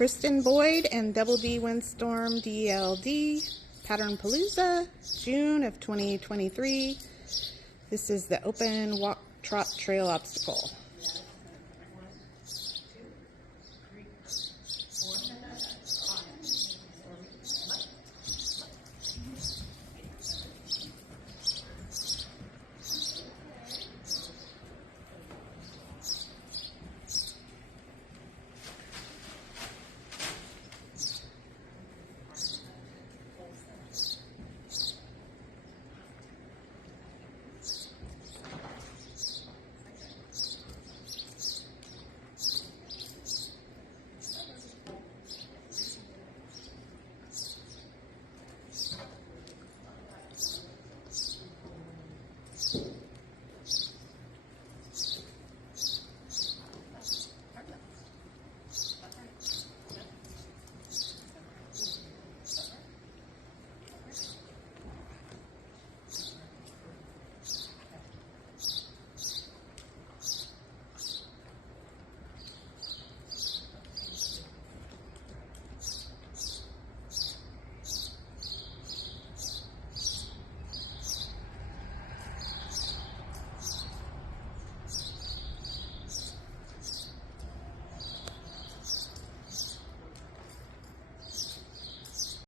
Kristen Boyd and Double D Windstorm DLD, Pattern Palooza, June of 2023. This is the open walk trot trail obstacle.